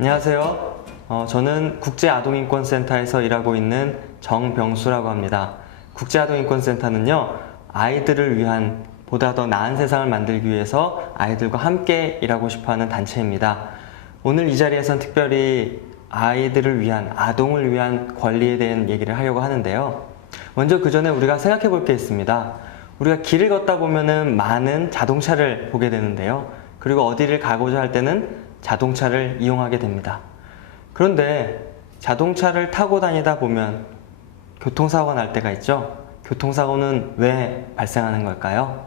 안녕하세요. 저는 국제아동인권센터에서 일하고 있는 정병수라고 합니다. 국제아동인권센터는요, 아이들을 위한 보다 더 나은 세상을 만들기 위해서 아이들과 함께 일하고 싶어하는 단체입니다. 오늘 이 자리에선 특별히 아이들을 위한, 아동을 위한 권리에 대한 얘기를 하려고 하는데요. 먼저 그 전에 우리가 생각해 볼 게 있습니다. 우리가 길을 걷다 보면은 많은 자동차를 보게 되는데요. 그리고 어디를 가고자 할 때는 자동차를 이용하게 됩니다. 그런데 자동차를 타고 다니다 보면 교통사고가 날 때가 있죠. 교통사고는 왜 발생하는 걸까요?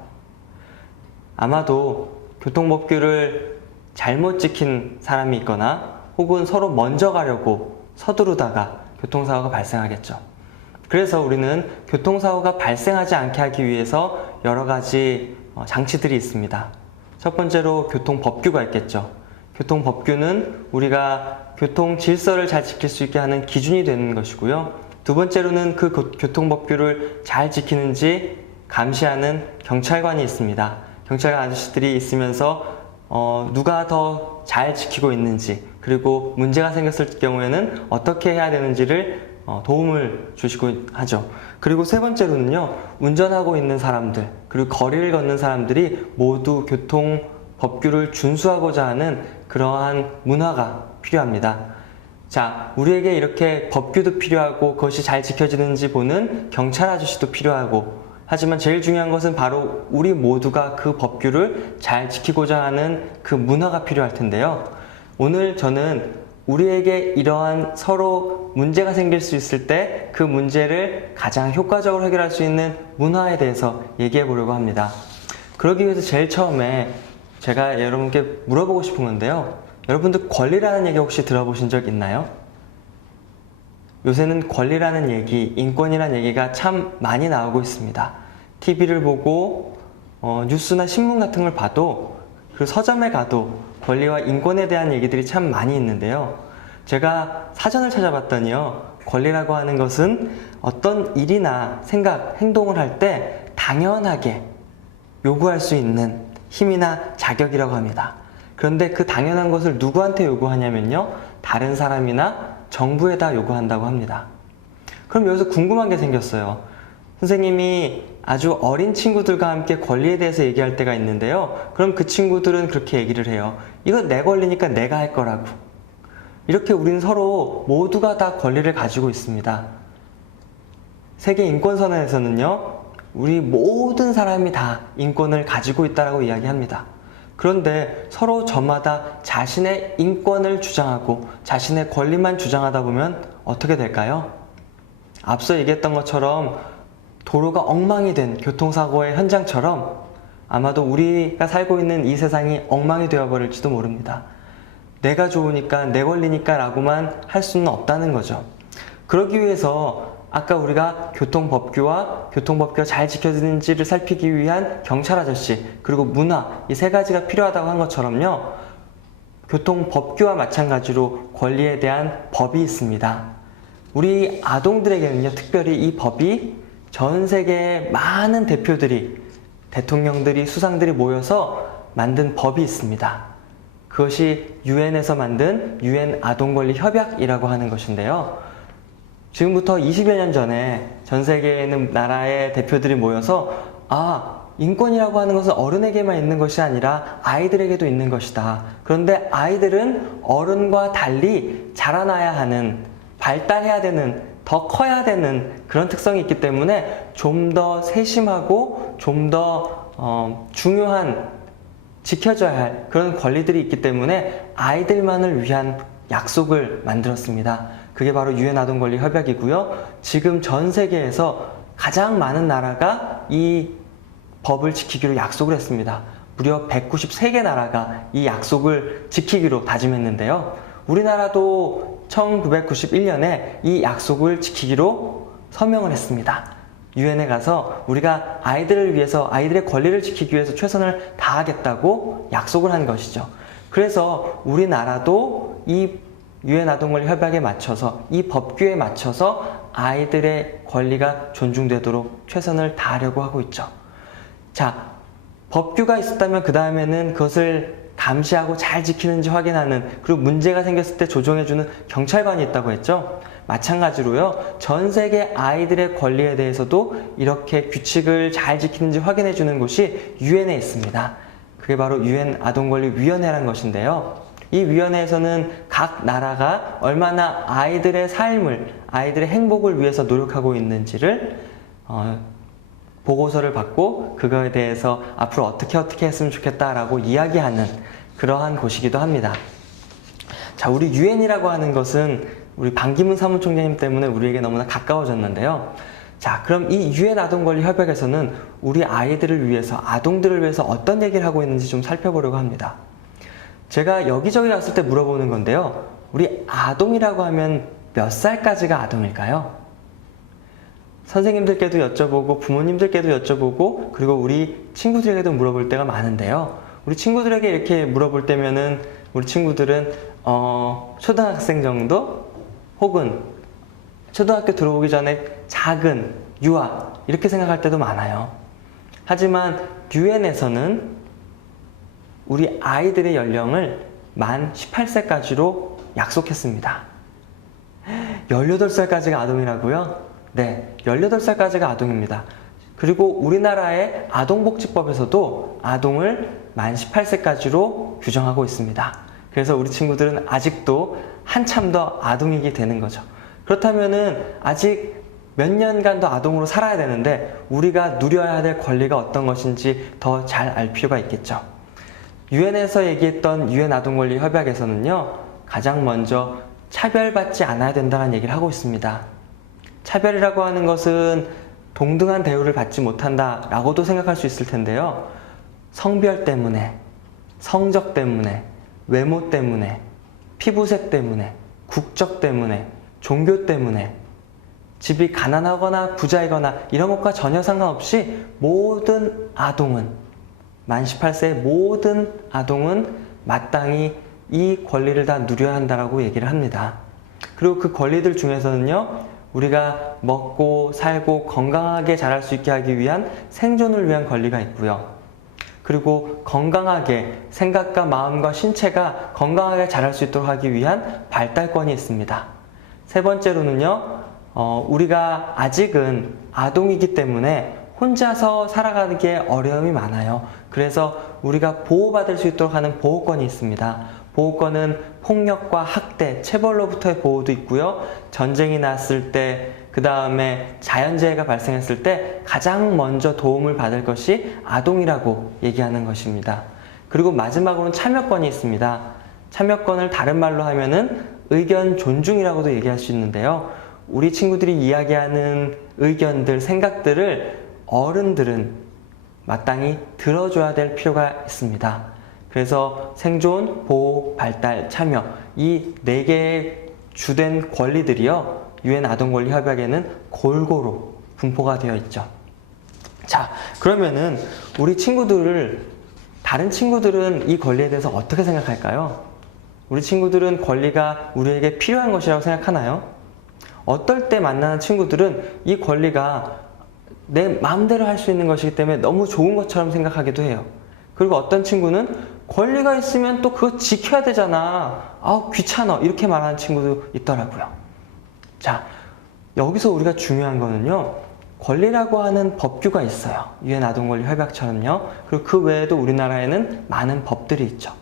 아마도 교통법규를 잘못 지킨 사람이 있거나 혹은 서로 먼저 가려고 서두르다가 교통사고가 발생하겠죠. 그래서 우리는 교통사고가 발생하지 않게 하기 위해서 여러 가지 장치들이 있습니다. 첫 번째로 교통법규가 있겠죠. 교통법규는 우리가 교통 질서를 잘 지킬 수 있게 하는 기준이 되는 것이고요. 두 번째로는 그 교통법규를 잘 지키는지 감시하는 경찰관이 있습니다. 경찰관 아저씨들이 있으면서 누가 더 잘 지키고 있는지, 그리고 문제가 생겼을 경우에는 어떻게 해야 되는지를 도움을 주시고 하죠. 그리고 세 번째로는요, 운전하고 있는 사람들, 그리고 거리를 걷는 사람들이 모두 교통 법규를 준수하고자 하는 그러한 문화가 필요합니다. 자, 우리에게 이렇게 법규도 필요하고 그것이 잘 지켜지는지 보는 경찰 아저씨도 필요하고, 하지만 제일 중요한 것은 바로 우리 모두가 그 법규를 잘 지키고자 하는 그 문화가 필요할 텐데요. 오늘 저는 우리에게 이러한 서로 문제가 생길 수 있을 때 그 문제를 가장 효과적으로 해결할 수 있는 문화에 대해서 얘기해 보려고 합니다. 그러기 위해서 제일 처음에 제가 여러분께 물어보고 싶은 건데요. 여러분들 권리라는 얘기 혹시 들어보신 적 있나요? 요새는 권리라는 얘기, 인권이라는 얘기가 참 많이 나오고 있습니다. TV를 보고 뉴스나 신문 같은 걸 봐도, 그 서점에 가도 권리와 인권에 대한 얘기들이 참 많이 있는데요. 제가 사전을 찾아봤더니요, 권리라고 하는 것은 어떤 일이나 생각, 행동을 할 때 당연하게 요구할 수 있는 힘이나 자격이라고 합니다. 그런데 그 당연한 것을 누구한테 요구하냐면요, 다른 사람이나 정부에다 요구한다고 합니다. 그럼 여기서 궁금한 게 생겼어요. 선생님이 아주 어린 친구들과 함께 권리에 대해서 얘기할 때가 있는데요. 그럼 그 친구들은 그렇게 얘기를 해요. 이거 내 권리니까 내가 할 거라고. 이렇게 우리는 서로 모두가 다 권리를 가지고 있습니다. 세계 인권선언에서는요, 우리 모든 사람이 다 인권을 가지고 있다라고 이야기합니다. 그런데 서로 저마다 자신의 인권을 주장하고 자신의 권리만 주장하다 보면 어떻게 될까요? 앞서 얘기했던 것처럼 도로가 엉망이 된 교통사고의 현장처럼 아마도 우리가 살고 있는 이 세상이 엉망이 되어버릴지도 모릅니다. 내가 좋으니까, 내 권리니까 라고만 할 수는 없다는 거죠. 그러기 위해서 아까 우리가 교통법규와 교통법규가 잘 지켜지는지를 살피기 위한 경찰 아저씨, 그리고 문화, 이 세 가지가 필요하다고 한 것처럼요, 교통법규와 마찬가지로 권리에 대한 법이 있습니다. 우리 아동들에게는요, 특별히 이 법이 전 세계의 많은 대표들이, 대통령들이, 수상들이 모여서 만든 법이 있습니다. 그것이 유엔에서 만든 유엔 아동권리 협약이라고 하는 것인데요. 지금부터 20여 년 전에 전 세계에 있는 나라의 대표들이 모여서 인권이라고 하는 것은 어른에게만 있는 것이 아니라 아이들에게도 있는 것이다. 그런데 아이들은 어른과 달리 자라나야 하는, 발달해야 되는, 더 커야 되는 그런 특성이 있기 때문에 좀 더 세심하고 좀 더 중요한, 지켜줘야 할 그런 권리들이 있기 때문에 아이들만을 위한 약속을 만들었습니다. 그게 바로 유엔 아동권리 협약이고요. 지금 전 세계에서 가장 많은 나라가 이 법을 지키기로 약속을 했습니다. 무려 193개 나라가 이 약속을 지키기로 다짐했는데요. 우리나라도 1991년에 이 약속을 지키기로 서명을 했습니다. 유엔에 가서 우리가 아이들을 위해서, 아이들의 권리를 지키기 위해서 최선을 다하겠다고 약속을 한 것이죠. 그래서 우리나라도 이 유엔 아동권리 협약에 맞춰서, 이 법규에 맞춰서 아이들의 권리가 존중되도록 최선을 다하려고 하고 있죠. 자, 법규가 있었다면 그 다음에는 그것을 감시하고 잘 지키는지 확인하는, 그리고 문제가 생겼을 때 조정해주는 경찰관이 있다고 했죠. 마찬가지로요, 전 세계 아이들의 권리에 대해서도 이렇게 규칙을 잘 지키는지 확인해주는 곳이 유엔에 있습니다. 그게 바로 유엔 아동권리위원회라는 것인데요. 이 위원회에서는 각 나라가 얼마나 아이들의 삶을, 아이들의 행복을 위해서 노력하고 있는지를 보고서를 받고 그거에 대해서 앞으로 어떻게 했으면 좋겠다라고 이야기하는 그러한 곳이기도 합니다. 자, 우리 유엔이라고 하는 것은 우리 반기문 사무총장님 때문에 우리에게 너무나 가까워졌는데요. 자, 그럼 이 유엔 아동권리 협약에서는 우리 아이들을 위해서, 아동들을 위해서 어떤 얘기를 하고 있는지 좀 살펴보려고 합니다. 제가 여기저기 갔을 때 물어보는 건데요. 우리 아동이라고 하면 몇 살까지가 아동일까요? 선생님들께도 여쭤보고 부모님들께도 여쭤보고 그리고 우리 친구들에게도 물어볼 때가 많은데요. 우리 친구들에게 이렇게 물어볼 때면은 우리 친구들은 초등학생 정도 혹은 초등학교 들어오기 전에 작은 유아 이렇게 생각할 때도 많아요. 하지만 유엔에서는 우리 아이들의 연령을 만 18세까지로 약속했습니다. 18살까지가 아동이라고요? 네, 18살까지가 아동입니다. 그리고 우리나라의 아동복지법에서도 아동을 만 18세까지로 규정하고 있습니다. 그래서 우리 친구들은 아직도 한참 더 아동이게 되는 거죠. 그렇다면은 아직 몇 년간 더 아동으로 살아야 되는데 우리가 누려야 될 권리가 어떤 것인지 더 잘 알 필요가 있겠죠. 유엔에서 얘기했던 유엔 아동권리 협약에서는요, 가장 먼저 차별받지 않아야 된다는 얘기를 하고 있습니다. 차별이라고 하는 것은 동등한 대우를 받지 못한다 라고도 생각할 수 있을 텐데요. 성별 때문에, 성적 때문에, 외모 때문에, 피부색 때문에, 국적 때문에, 종교 때문에, 집이 가난하거나 부자이거나 이런 것과 전혀 상관없이 모든 아동은, 만 18세의 모든 아동은 마땅히 이 권리를 다 누려야 한다고 얘기를 합니다. 그리고 그 권리들 중에서는요, 우리가 먹고 살고 건강하게 자랄 수 있게 하기 위한 생존을 위한 권리가 있고요. 그리고 건강하게 생각과 마음과 신체가 건강하게 자랄 수 있도록 하기 위한 발달권이 있습니다. 세 번째로는요, 우리가 아직은 아동이기 때문에 혼자서 살아가기에 어려움이 많아요. 그래서 우리가 보호받을 수 있도록 하는 보호권이 있습니다. 보호권은 폭력과 학대, 체벌로부터의 보호도 있고요. 전쟁이 났을 때, 그 다음에 자연재해가 발생했을 때 가장 먼저 도움을 받을 것이 아동이라고 얘기하는 것입니다. 그리고 마지막으로는 참여권이 있습니다. 참여권을 다른 말로 하면은 의견 존중이라고도 얘기할 수 있는데요. 우리 친구들이 이야기하는 의견들, 생각들을 어른들은 마땅히 들어줘야 될 필요가 있습니다. 그래서 생존, 보호, 발달, 참여 이 4개의 주된 권리들이요, 유엔 아동권리 협약에는 골고루 분포가 되어 있죠. 자, 그러면은 우리 다른 친구들은 이 권리에 대해서 어떻게 생각할까요? 우리 친구들은 권리가 우리에게 필요한 것이라고 생각하나요? 어떨 때 만나는 친구들은 이 권리가 내 마음대로 할 수 있는 것이기 때문에 너무 좋은 것처럼 생각하기도 해요. 그리고 어떤 친구는 권리가 있으면 또 그거 지켜야 되잖아. 귀찮아. 이렇게 말하는 친구도 있더라고요. 자, 여기서 우리가 중요한 거는요, 권리라고 하는 법규가 있어요. 유엔 아동권리 협약처럼요. 그리고 그 외에도 우리나라에는 많은 법들이 있죠.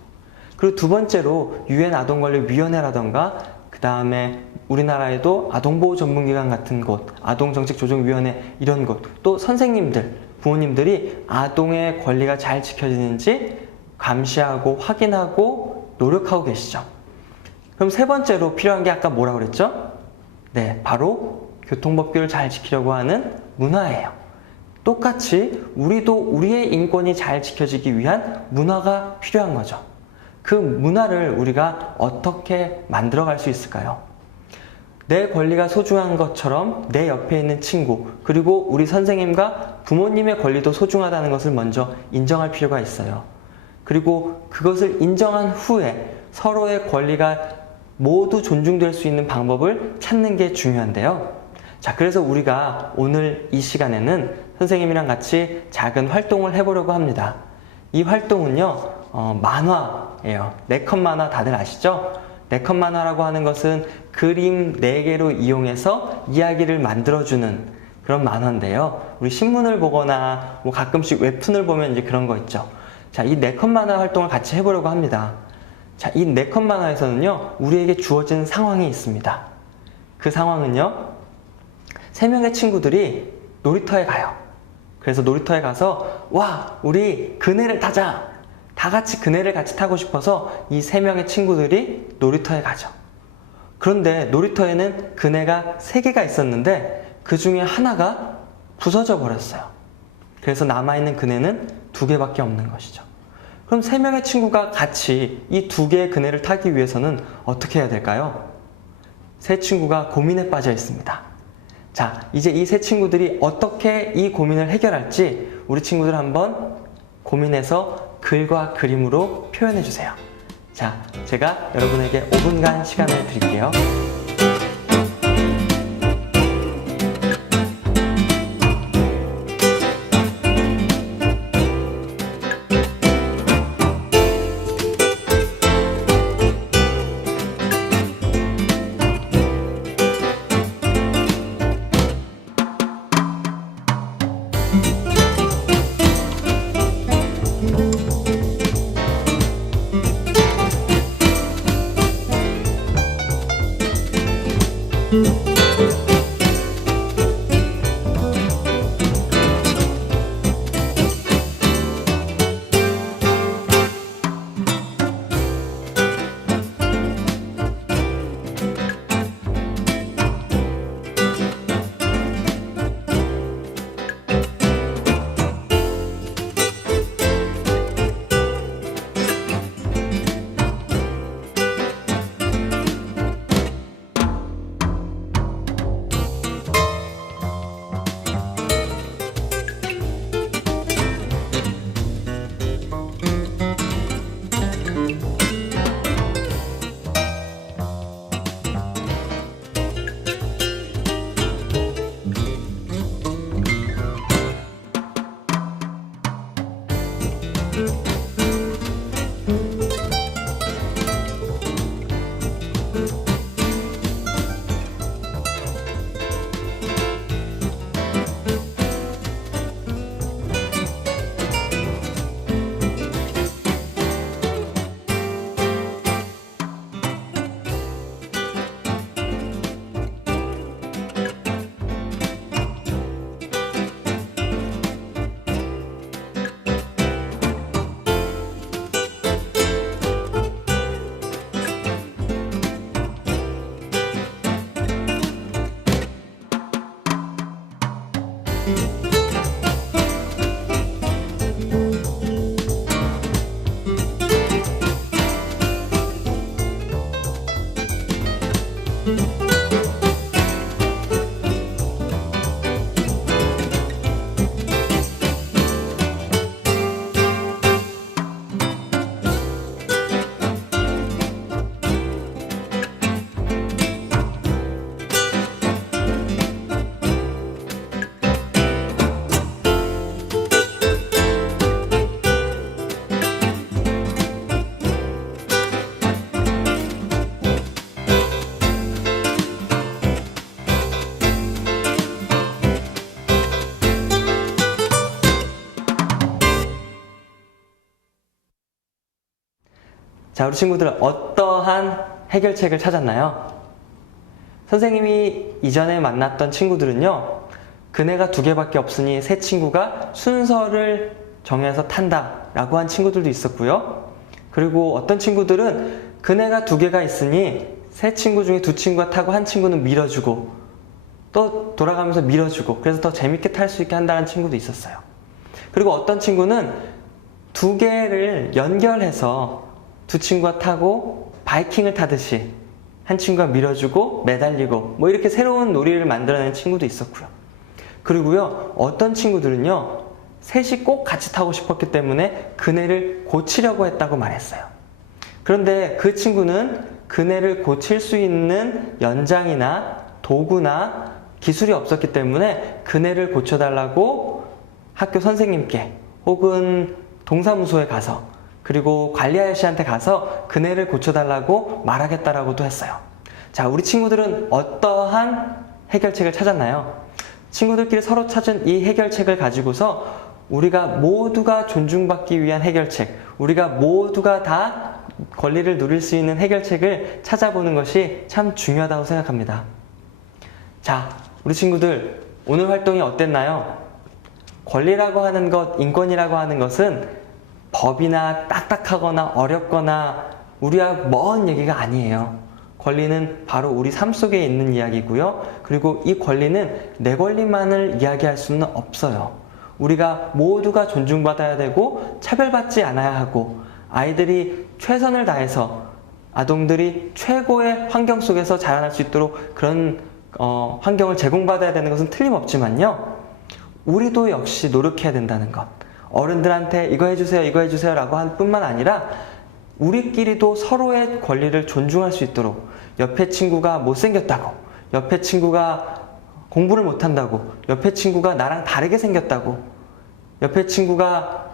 그리고 두 번째로 유엔 아동권리위원회라던가 그 다음에 우리나라에도 아동보호 전문기관 같은 곳, 아동정책조정위원회 이런 곳, 또 선생님들, 부모님들이 아동의 권리가 잘 지켜지는지 감시하고 확인하고 노력하고 계시죠. 그럼 세 번째로 필요한 게 아까 뭐라고 그랬죠? 네, 바로 교통법규를 잘 지키려고 하는 문화예요. 똑같이 우리도 우리의 인권이 잘 지켜지기 위한 문화가 필요한 거죠. 그 문화를 우리가 어떻게 만들어갈 수 있을까요? 내 권리가 소중한 것처럼 내 옆에 있는 친구, 그리고 우리 선생님과 부모님의 권리도 소중하다는 것을 먼저 인정할 필요가 있어요. 그리고 그것을 인정한 후에 서로의 권리가 모두 존중될 수 있는 방법을 찾는 게 중요한데요. 자, 그래서 우리가 오늘 이 시간에는 선생님이랑 같이 작은 활동을 해보려고 합니다. 이 활동은요, 만화예요. 4컷 만화 다들 아시죠? 4컷 만화라고 하는 것은 그림 4개로 이용해서 이야기를 만들어주는 그런 만화인데요. 우리 신문을 보거나 뭐 가끔씩 웹툰을 보면 이제 그런 거 있죠. 자, 이 4컷 만화 활동을 같이 해보려고 합니다. 자, 이 4컷 만화에서는요, 우리에게 주어진 상황이 있습니다. 그 상황은요, 3명의 친구들이 놀이터에 가요. 그래서 놀이터에 가서, 와, 우리 그네를 타자! 다 같이 그네를 같이 타고 싶어서 이 3명의 친구들이 놀이터에 가죠. 그런데 놀이터에는 그네가 3개가 있었는데 그 중에 하나가 부서져 버렸어요. 그래서 남아있는 그네는 2개밖에 없는 것이죠. 그럼 3명의 친구가 같이 이 2개의 그네를 타기 위해서는 어떻게 해야 될까요? 세 친구가 고민에 빠져 있습니다. 자, 이제 이 세 친구들이 어떻게 이 고민을 해결할지 우리 친구들 한번 고민해서 글과 그림으로 표현해 주세요. 자, 제가 여러분에게 5분간 시간을 드릴게요. 자, 우리 친구들 어떠한 해결책을 찾았나요? 선생님이 이전에 만났던 친구들은요, 그네가 2개밖에 없으니 세 친구가 순서를 정해서 탄다 라고 한 친구들도 있었고요. 그리고 어떤 친구들은 그네가 2개가 있으니 세 친구 중에 2친구가 타고 한 친구는 밀어주고 또 돌아가면서 밀어주고, 그래서 더 재밌게 탈 수 있게 한다는 친구도 있었어요. 그리고 어떤 친구는 2개를 연결해서 2친구가 타고 바이킹을 타듯이 한 친구가 밀어주고 매달리고 뭐 이렇게 새로운 놀이를 만들어낸 친구도 있었고요. 그리고요, 어떤 친구들은요, 셋이 꼭 같이 타고 싶었기 때문에 그네를 고치려고 했다고 말했어요. 그런데 그 친구는 그네를 고칠 수 있는 연장이나 도구나 기술이 없었기 때문에 그네를 고쳐달라고 학교 선생님께 혹은 동사무소에 가서 그리고 관리 아저씨한테 가서 그네를 고쳐달라고 말하겠다라고도 했어요. 자, 우리 친구들은 어떠한 해결책을 찾았나요? 친구들끼리 서로 찾은 이 해결책을 가지고서 우리가 모두가 존중받기 위한 해결책, 우리가 모두가 다 권리를 누릴 수 있는 해결책을 찾아보는 것이 참 중요하다고 생각합니다. 자, 우리 친구들 오늘 활동이 어땠나요? 권리라고 하는 것, 인권이라고 하는 것은 법이나 딱딱하거나 어렵거나 우리와 먼 얘기가 아니에요. 권리는 바로 우리 삶 속에 있는 이야기고요. 그리고 이 권리는 내 권리만을 이야기할 수는 없어요. 우리가 모두가 존중받아야 되고 차별받지 않아야 하고 아이들이 최선을 다해서 아동들이 최고의 환경 속에서 자라날 수 있도록 그런 환경을 제공받아야 되는 것은 틀림없지만요. 우리도 역시 노력해야 된다는 것. 어른들한테 이거 해주세요, 이거 해주세요 라고 할 뿐만 아니라 우리끼리도 서로의 권리를 존중할 수 있도록 옆에 친구가 못생겼다고, 옆에 친구가 공부를 못한다고, 옆에 친구가 나랑 다르게 생겼다고, 옆에 친구가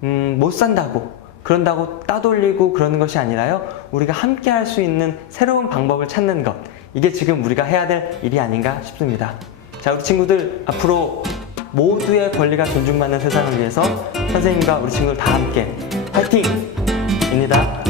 못 산다고, 그런다고 따돌리고 그러는 것이 아니라요. 우리가 함께 할 수 있는 새로운 방법을 찾는 것. 이게 지금 우리가 해야 될 일이 아닌가 싶습니다. 자, 우리 친구들 앞으로 모두의 권리가 존중받는 세상을 위해서 선생님과 우리 친구들 다 함께 파이팅입니다.